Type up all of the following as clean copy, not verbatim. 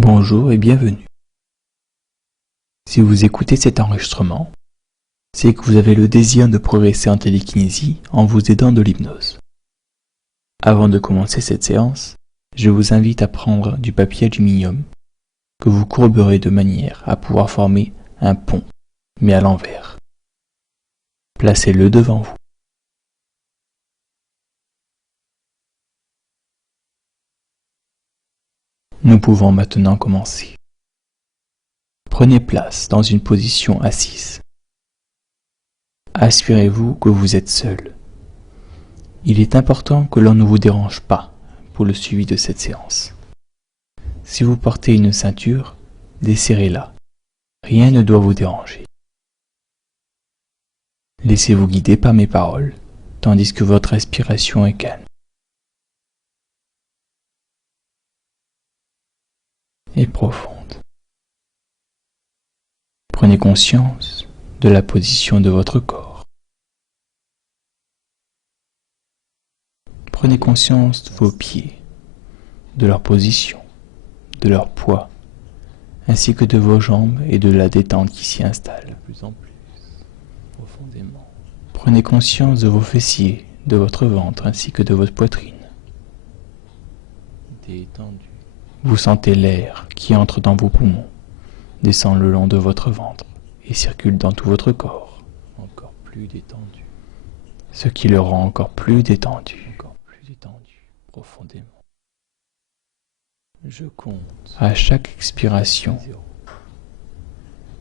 Bonjour et bienvenue. Si vous écoutez cet enregistrement, c'est que vous avez le désir de progresser en télékinésie en vous aidant de l'hypnose. Avant de commencer cette séance, je vous invite à prendre du papier aluminium que vous courberez de manière à pouvoir former un pont, mais à l'envers. Placez-le devant vous. Nous pouvons maintenant commencer. Prenez place dans une position assise. Assurez-vous que vous êtes seul. Il est important que l'on ne vous dérange pas pour le suivi de cette séance. Si vous portez une ceinture, desserrez-la. Rien ne doit vous déranger. Laissez-vous guider par mes paroles, tandis que votre respiration est calme et profonde. Prenez conscience de la position de votre corps. Prenez conscience de vos pieds, de leur position, de leur poids, ainsi que de vos jambes et de la détente qui s'y installe. De plus en plus profondément. Prenez conscience de vos fessiers, de votre ventre ainsi que de votre poitrine. Détendu. Vous sentez l'air qui entre dans vos poumons, descend le long de votre ventre et circule dans tout votre corps. Encore plus détendu. Ce qui le rend encore plus détendu. Encore plus détendu, profondément. Je compte. À chaque expiration,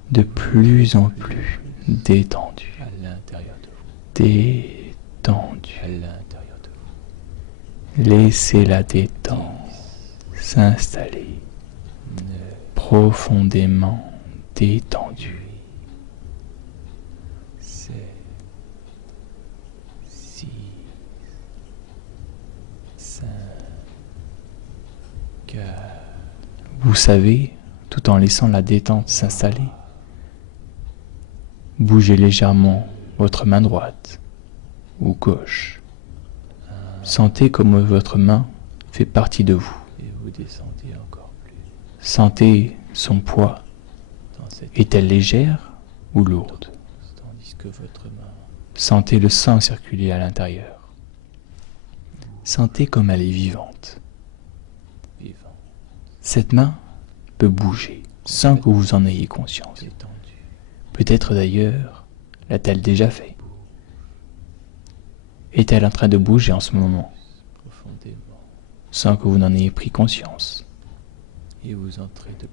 de plus en plus détendu. À l'intérieur de vous. Détendu. À l'intérieur de vous. Laissez la détente s'installer. Profondément détendu. 7, 6, 5, 4. Vous savez, tout en laissant la détente s'installer, bougez légèrement votre main droite ou gauche. Sentez comme votre main fait partie de vous. Et vous descendez encore plus. Sentez son poids. Est-elle légère ou lourde? Tandis que votre main. Sentez le sang circuler à l'intérieur. Sentez comme elle est vivante. Cette main peut bouger sans que vous en ayez conscience. Peut-être d'ailleurs l'a-t-elle déjà fait. Est-elle en train de bouger en ce moment, sans que vous n'en ayez pris conscience?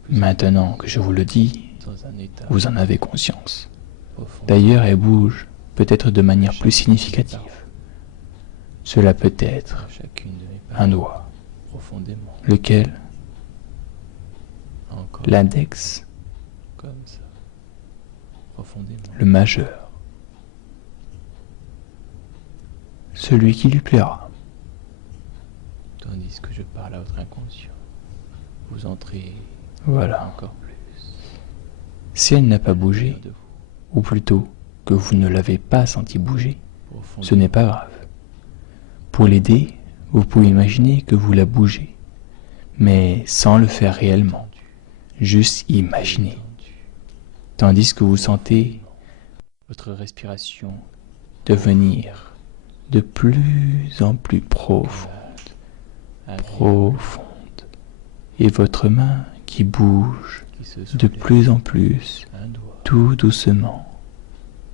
Maintenant que je vous le dis, vous en avez conscience. D'ailleurs, elle bouge peut-être de manière plus significative. Cela peut être un doigt. Lequel? L'index, le majeur, celui qui lui plaira. Tandis que je parle à votre inconscient, vous entrez encore plus. Si elle n'a pas bougé, ou plutôt que vous ne l'avez pas senti bouger, ce n'est pas grave. Pour l'aider, vous pouvez imaginer que vous la bougez, mais sans le faire réellement. Juste imaginer. Tandis que vous sentez votre respiration devenir de plus en plus profonde, et votre main qui bouge de plus en plus, tout doucement,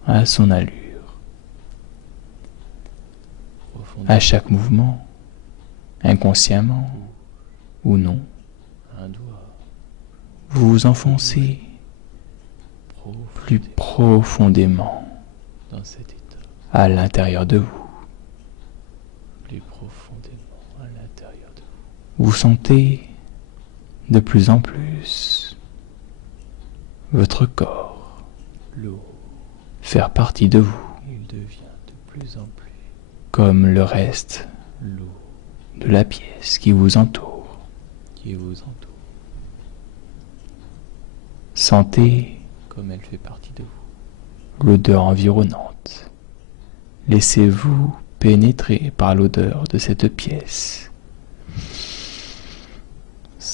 à son allure. À chaque mouvement, inconsciemment ou non, vous vous enfoncez plus profondément à l'intérieur de vous. Vous sentez de plus en plus votre corps faire partie de vous, comme le reste de la pièce qui vous entoure. Sentez comme elle fait partie de vous. L'odeur environnante. Laissez-vous pénétrer par l'odeur de cette pièce.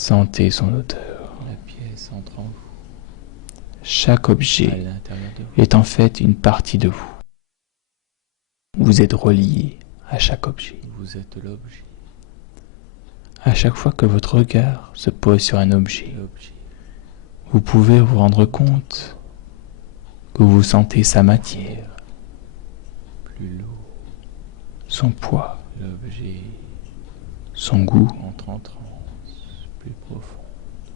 Sentez son odeur. s'entre en vous. Chaque objet est en fait une partie de vous. Vous êtes relié à chaque objet. Vous êtes l'objet. À chaque fois que votre regard se pose sur un objet, vous pouvez vous rendre compte que vous sentez sa matière, plus lourd, son poids, l'objet, son goût, entre en transe, plus profond.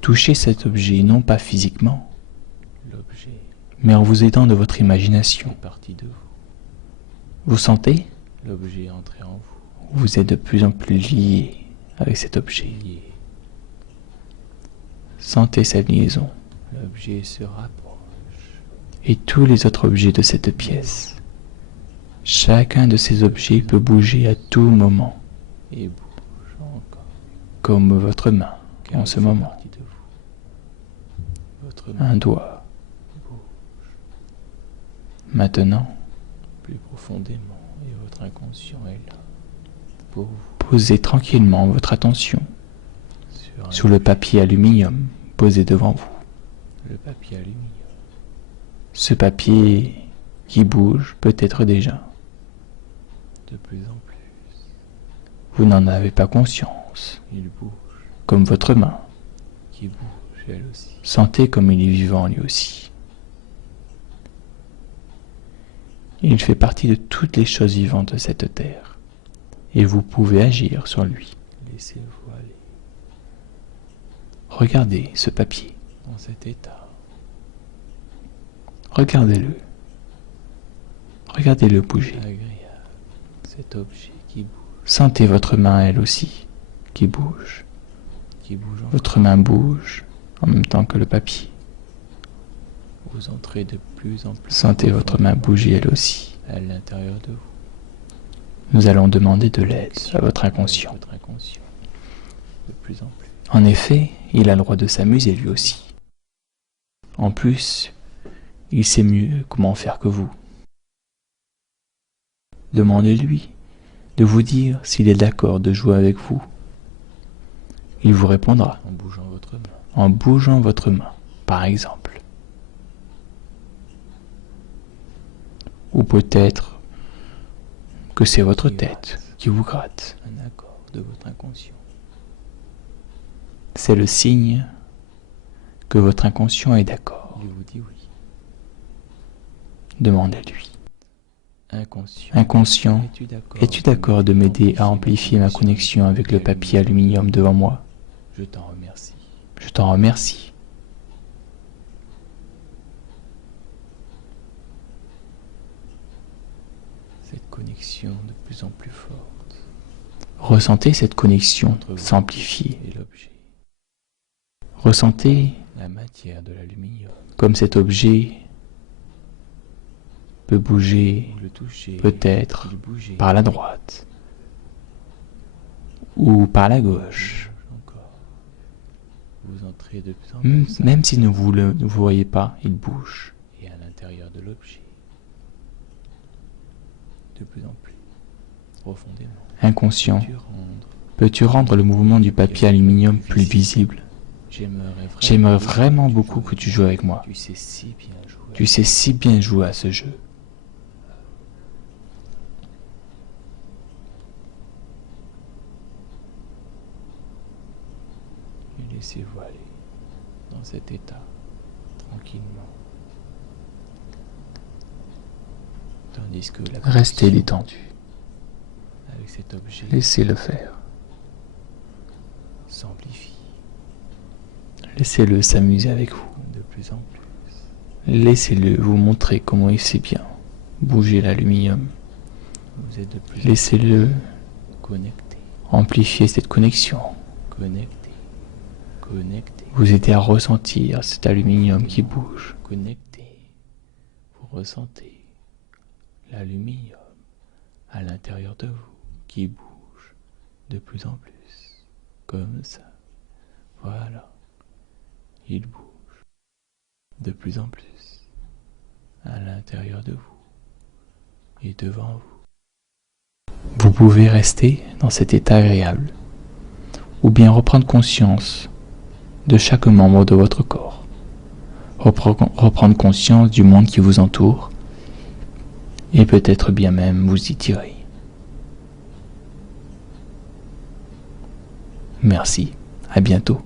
Touchez cet objet non pas physiquement, l'objet, mais en vous aidant de votre imagination. Partie de vous. Vous sentez l'objet entrer en vous. Vous êtes de plus en plus lié avec cet objet. Sentez cette liaison. L'objet se rapproche. Et tous les autres objets de cette pièce. Chacun de ces objets peut bouger à tout moment. Et bouge encore. Comme votre main en ce moment. Un doigt bouge. Maintenant, plus profondément, et votre inconscient est là pour vous. Posez tranquillement votre attention sur le papier aluminium posé devant vous. Le papier aluminium. Ce papier qui bouge peut-être déjà. De plus en plus. Vous n'en avez pas conscience. Il bouge. Comme votre main. Qui bouge elle aussi. Sentez comme il est vivant lui aussi. Il fait partie de toutes les choses vivantes de cette terre. Et vous pouvez agir sur lui. Laissez-vous aller. Regardez ce papier dans cet état. Regardez-le. Regardez-le bouger. Agréable. Cet objet qui bouge. Sentez votre main elle aussi qui bouge. Qui bouge. Votre main bouge en même temps que le papier. Vous entrez de plus en plus. Sentez votre main bouger elle aussi à l'intérieur de vous. Nous allons demander de l'aide à votre inconscient. De plus en plus. En effet, il a le droit de s'amuser lui aussi. En plus, il sait mieux comment faire que vous. Demandez-lui de vous dire s'il est d'accord de jouer avec vous. Il vous répondra en bougeant votre main. En bougeant votre main, par exemple. Ou peut-être que c'est votre tête qui vous gratte. Un accord de votre inconscient. C'est le signe que votre inconscient est d'accord. Il vous dit oui. Demandez-lui. Inconscient, es-tu d'accord de m'aider à amplifier ma connexion avec le papier aluminium devant moi? Je t'en remercie. Je t'en remercie. Cette connexion de plus en plus forte. Ressentez cette connexion s'amplifier. Ressentez la matière de l'aluminium. Comme cet objet peut bouger, peut-être par la droite ou par la gauche. Vous entrez de plus en plus. Même si vous ne vous voyez pas, il bouge. Et à l'intérieur de l'objet. De plus en plus profondément. Inconscient, peux-tu rendre le mouvement du papier aluminium plus visible? J'aimerais vraiment beaucoup que tu joues avec moi. Tu sais si bien jouer à ce jeu. Et laissez-vous aller dans cet état, tranquillement. Tandis que restez détendu. Avec cet objet, laissez-le faire. S'amplifie. Laissez-le s'amuser avec vous. De plus en plus. Laissez-le vous montrer comment il sait bien bouger l'aluminium. Laissez-le connecter. Amplifier cette connexion. Connecter. Connecter. Vous aider à ressentir cet aluminium qui bouge. Connecter. Vous ressentez l'aluminium à l'intérieur de vous qui bouge de plus en plus. Comme ça. Voilà. Il bouge de plus en plus à l'intérieur de vous et devant vous. Vous pouvez rester dans cet état agréable ou bien reprendre conscience de chaque membre de votre corps. reprendre conscience du monde qui vous entoure, et peut-être bien même vous y tirer. Merci, à bientôt.